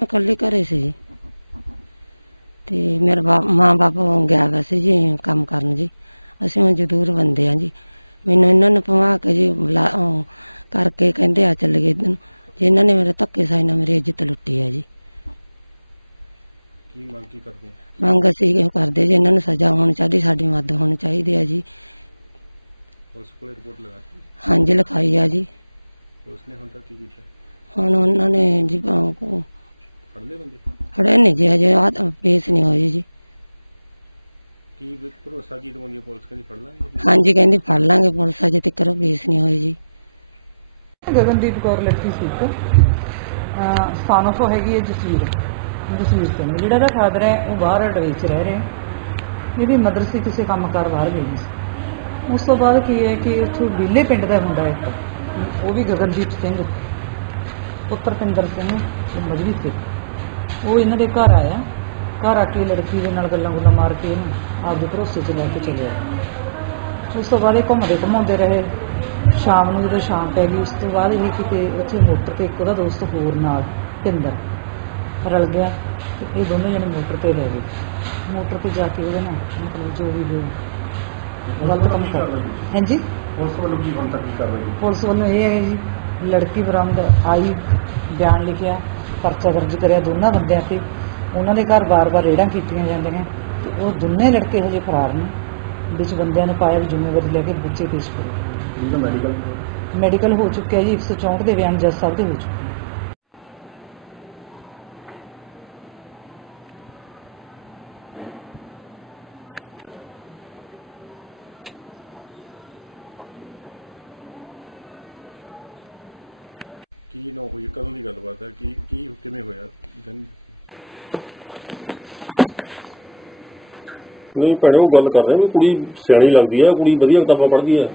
ਮੈਂ ਇਕੱਲੀ ਘਰੇ ਸੀ ਜੀ। ਤੇ ਮੇਰਾ ਮਾਂ ਬਾਪ ਗਿਆ ਵਾ ਸੀ ਜੀ ਕੰਮ ਕਰਨ ਜੀ। ਅਸੀਂ ਮਜ਼ਦੂਰ ਬੰਦੇ ਆ ਜੀ। ਮੈਨੂੰ ਇਹਨਾਂ ਨੇ ਭਵਾ ਕੇ ਜੀ ਬੁਲਾ- ਉਹ ਕਰਕੇ ਕਹਿੰਦੇ ਆ ਚੱਲ ਗਏ ਇੱਧਰ ਨੂੰ ਜੀ ਇਹਨਾਂ ਨੇ ਮੇਰੇ ਧੱਕੇ ਸਾਈ ਨਾਲ ਮੇਰੀ ਇੱਜ਼ਤ ਲੁੱਟੀ ਆ ਜੀ। ਕੀ ਮੰਗ ਕੀ ਕਰਦੇ ਆ? ਮੰਗ ਅਸੀਂ ਇਹ ਕਰਦੇ ਜੀ ਇਹਨਾਂ ਨੂੰ ਸਜ਼ਾ ਹੋਣੀ ਚਾਹੀਦੀ ਸਾਡੀ ਮਦਦ ਹੋਣੀ ਚਾਹੀਦੀ ਆ ਜੀ। ਪੁਲਿਸ ਕੋਲੇ ਰਿਪੋਰਟ ਲਗਾਤੀ ਹਾਂਜੀ ਲਿਖਾਈ ਆ ਜੀ। ਪੁਲਿਸ ਨੇ ਹੁਣ ਤੱਕ ਕੀ ਕੀਤਾ? ਹੁਣ ਉਹਨਾਂ ਨੇ ਜੀ ਅਹ, ਉਹ ਫੜ ਲਏ ਬੰਦੇ? ਫੜੇ ਨਹੀਂ ਜੀ ਅਜੇ ਆ ਪੇਸ਼ ਨਹੀਂ ਹੋਈ ਜੀ। ਕੀ ਭਰੋਸਾ ਕੀ ਦਵਾਉਂਦੀ ਆ ਪੁਲਿਸ? ਕਹਿੰਦੀ ਫੜ ਲਾਂਗੇ। ਹਾਂਜੀ ਕਹਿੰਦੀ ਫੜ ਲਾਂਗੇ ਪੁਲਿਸ ਅਜੇ ਤੱਕ ਪੇਸ਼ ਨਹੀਂ ਹੋਈ ਜੀ। ਮੇਰੇ ਘਰ ਆਇਆ ਘਰ ਆ ਕੇ ਲੜਕੀ ਨੂੰ ਮੈਂ ਗੱਲਾਂ ਗੁੱਲਾਂ ਮਾਰ ਕੇ ਨਾ ਅੱਜ ਭਰੋਸੇ ਤੇ ਲੈ ਕੇ ਚਲੇ ਗਿਆ ਉਸ ਤੋਂ ਬਾਅਦ ਉਹ ਘੁੰਮਦੇ ਘੁੰਮਾਉਂਦੇ ਰਹੇ। ਸ਼ਾਮ ਨੂੰ ਜਦੋਂ ਸ਼ਾਮ ਪੈ ਕੀ ਨਾ ਹੋਈ, ਕਦੋਂ ਦੀ ਗੱਲਬਾਤ ਹੈ? ਕੀ ਕੀ, ਕਿਵੇਂ ਹੋਇਆ? ਦਿਨ ਨਹੀਂ ਭੈਣੇ, ਉਹ ਗੱਲ ਕਰ ਰਹੇ ਵੀ ਕੁੜੀ ਸਿਆਣੀ ਲੱਗਦੀ ਹੈ, ਕੁੜੀ ਵਧੀਆ ਕਿਤਾਬਾਂ ਪੜ੍ਹਦੀ ਹੈ।